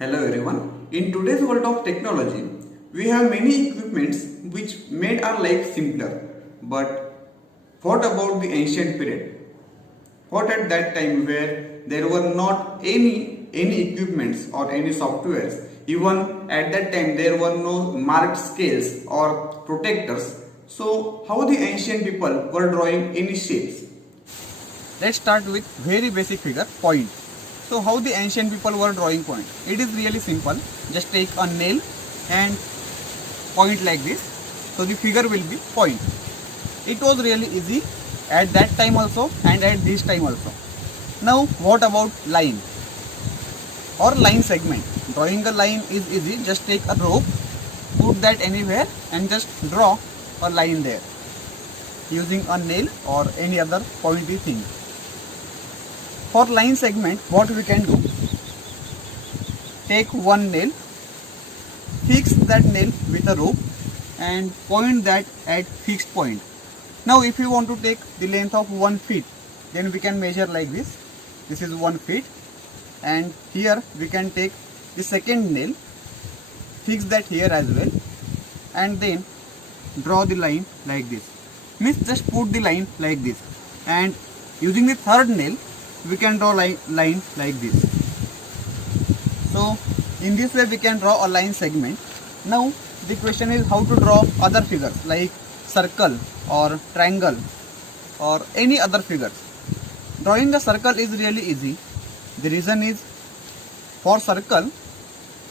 Hello everyone. In today's world of technology, we have many equipments which made our life simpler. But what about the ancient period? What at that time where there were not any equipments or any softwares? Even at that time there were no marked scales or protectors. So how the ancient people were drawing any shapes? Let's start with very basic figure, point. So how the ancient people were drawing point? It is really simple. Just take a nail and point like this. So the figure will be point. It was really easy at that time also and at this time also. Now what about line or line segment? Drawing a line is easy. Just take a rope, put that anywhere and just draw a line there using a nail or any other pointy thing. For line segment, what we can do? Take one nail, fix that nail with a rope and point that at fixed point. Now if you want to take the length of 1 feet, then we can measure like this. This is 1 feet and here we can take the second nail, fix that here as well and then draw the line like this. Means just put the line like this and using the third nail we can draw line like this. So in this way we can draw a line segment. Now the question is how to draw other figures like circle or triangle or any other figures. Drawing a circle is really easy. The reason is, for circle,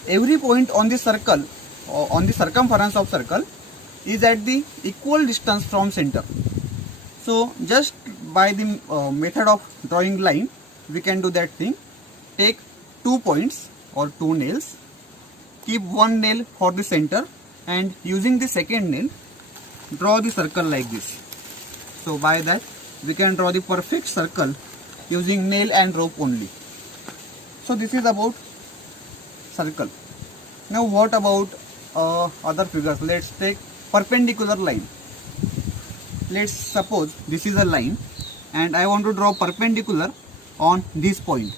every point on the circle or on the circumference of circle is at the equal distance from center. So just by the method of drawing line, we can do that thing. Take 2 points or 2 nails, keep one nail for the center and using the second nail, draw the circle like this. So by that we can draw the perfect circle using nail and rope only. So this is about circle. Now what about other figures? Let's take perpendicular line. Let's suppose this is a line and I want to draw perpendicular on this point.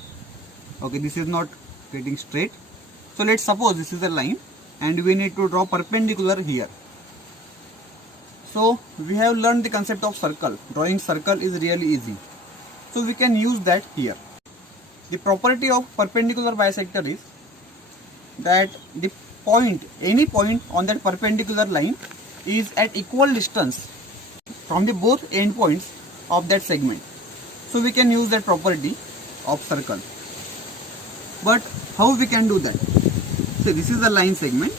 Okay, this is not getting straight. So let's suppose this is a line and we need to draw perpendicular here. So we have learned the concept of circle. Drawing circle is really easy. So we can use that here. The property of perpendicular bisector is that the point, any point on that perpendicular line is at equal distance from the both end points of that segment. So we can use that property of circle. But how we can do that? So this is a line segment.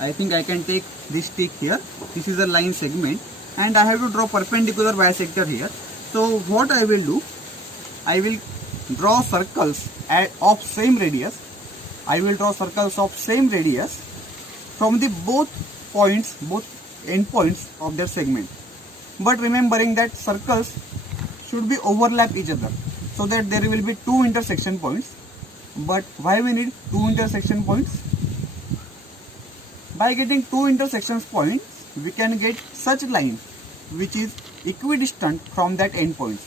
I think I can take this stick here. This is a line segment and I have to draw perpendicular bisector here. So what I will do? I will draw circles of same radius. I will draw circles of same radius from the both points, both end points of their segment. But remembering that circles should be overlap each other so that there will be 2 intersection points. But why we need 2 intersection points? By getting 2 intersection points, we can get such line which is equidistant from that end points.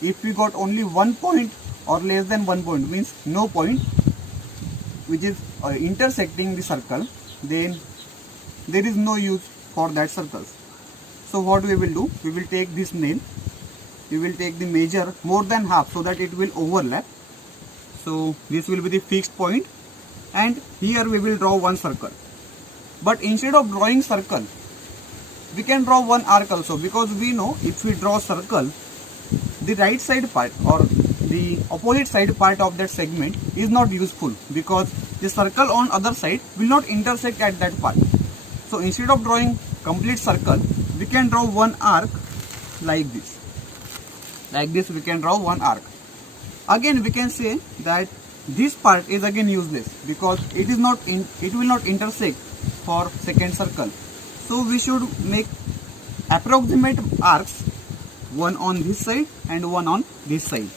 If we got only 1 point or less than 1 point, means no point which is intersecting the circle, then there is no use for that circles. So what we will do? We will take this nail, we will take the measure more than half so that it will overlap. So this will be the fixed point and here we will draw one circle. But instead of drawing circle, we can draw one arc also, because we know if we draw circle, the right side part or the opposite side part of that segment is not useful, because the circle on other side will not intersect at that part. So instead of drawing complete circle, we can draw one arc like this. Like this we can draw one arc. Again we can say that this part is again useless because it will not intersect for second circle. So we should make approximate arcs, one on this side and one on this side.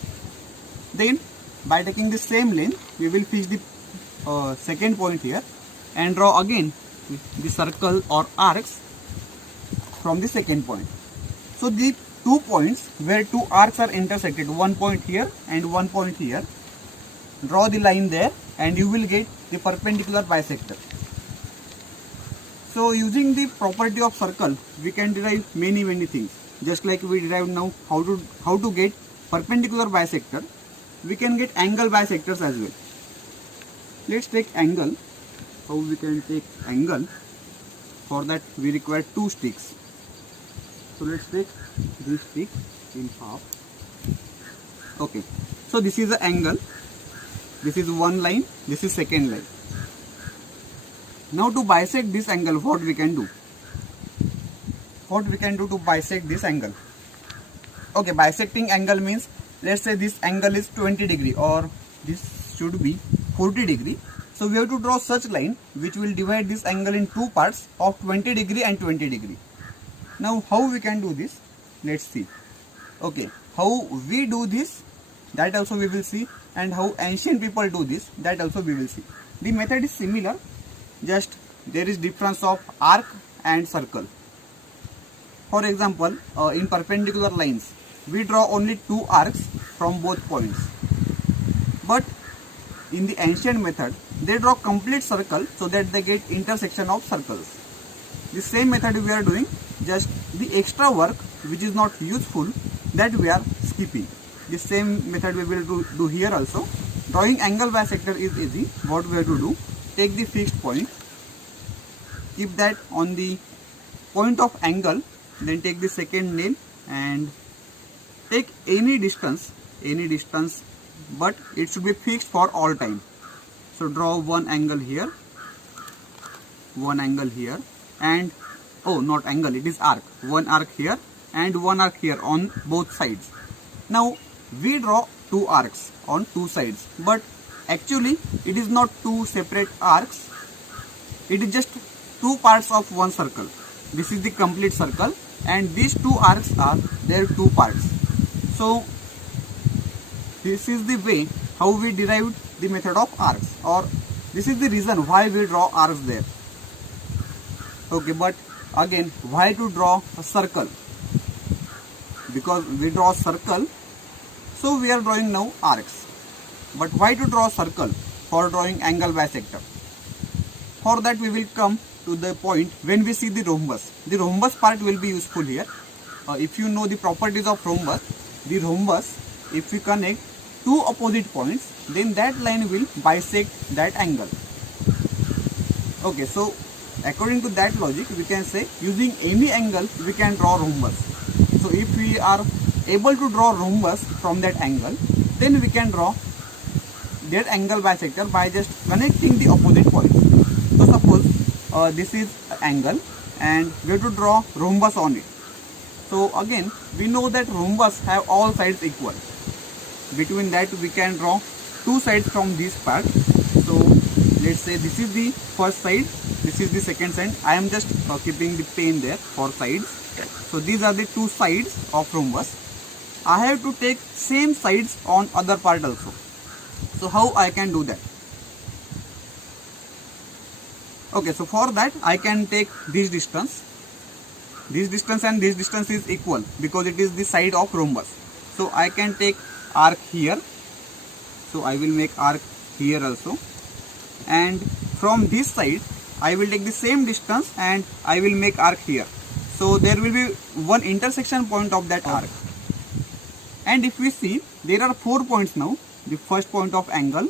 Then by taking the same length, we will fix the second point here and draw again the circle or arcs from the second point. So the 2 points where 2 arcs are intersected, 1 point here and 1 point here, draw the line there and you will get the perpendicular bisector. So using the property of circle, we can derive many things. Just like we derived now how to get perpendicular bisector, we can get angle bisectors as well. Let's take angle. How we can take angle? For that we require two sticks. So let's take this stick in half. Okay. So this is the angle. This is one line. This is second line. Now to bisect this angle, what we can do? What we can do to bisect this angle? Okay, bisecting angle means, let's say this angle is 20 degree or this should be 40 degree. So we have to draw such line which will divide this angle in two parts of 20 degree and 20 degree. Now how we can do this? Let's see. Okay, how we do this, that also we will see, and how ancient people do this, that also we will see. The method is similar, just there is difference of arc and circle. For example, in perpendicular lines, we draw only two arcs from both points. But in the ancient method, they draw complete circle so that they get intersection of circles. The same method we are doing, just the extra work which is not useful, that we are skipping. The same method we will do here also. Drawing angle bisector is easy. What we have to do, take the fixed point, keep that on the point of angle, then take the second nail and take any distance, but it should be fixed for all time. So draw one angle here, and not angle, it is arc. One arc here and one arc here on both sides. Now we draw two arcs on two sides, but actually it is not two separate arcs, it is just two parts of one circle. This is the complete circle and these two arcs are their two parts. So this is the way how we derived the method of arcs, or this is the reason why we draw arcs there. Okay, but again, why to draw a circle? Because we draw circle, so we are drawing now arcs. But why to draw circle for drawing angle bisector? For that we will come to the point when we see the rhombus. The rhombus part will be useful here. If you know the properties of rhombus, if we connect two opposite points, then that line will bisect that angle. Okay, so according to that logic, we can say using any angle we can draw rhombus. So if we are able to draw rhombus from that angle, then we can draw that angle bisector by just connecting the opposite points. So suppose this is angle and we have to draw rhombus on it. So again, we know that rhombus have all sides equal. Between that we can draw two sides from this part. So let's say this is the first side, this is the second side. I am just keeping the pen there for sides. So these are the two sides of rhombus. I have to take same sides on other part also. So how I can do that? Okay, so for that I can take this distance. This distance and this distance is equal because it is the side of rhombus. So I can take arc here. So I will make arc here also. And from this side I will take the same distance and I will make arc here. So there will be one intersection point of that arc. And if we see, there are 4 points now. The first point of angle,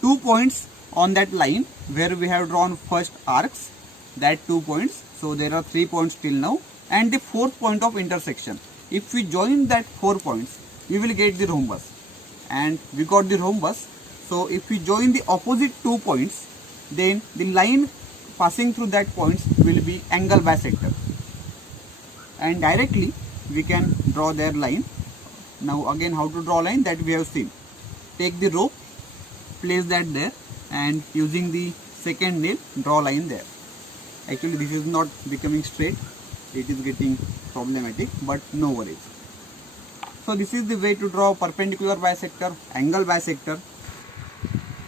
2 points on that line where we have drawn first arcs, that 2 points. So there are 3 points till now, and the 4th point of intersection. If we join that 4 points, we will get the rhombus, and we got the rhombus. So if we join the opposite 2 points, then the line passing through that points will be angle bisector, and directly we can draw their line. Now again, how to draw line, that we have seen. Take the rope, place that there, and using the second nail draw line there. Actually this is not becoming straight, it is getting problematic, but no worries. So this is the way to draw perpendicular bisector, angle bisector.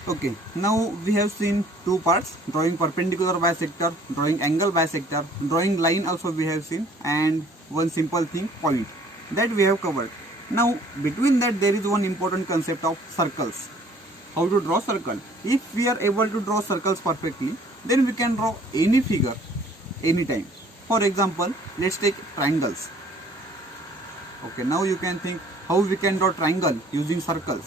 Okay, now we have seen 2 parts, drawing perpendicular bisector, drawing angle bisector, drawing line also we have seen, and one simple thing, point, that we have covered. Now between that there is one important concept of circles. how to draw circle. If we are able to draw circles perfectly, then we can draw any figure anytime. For example, let's take triangles. Okay, now you can think how we can draw triangle using circles.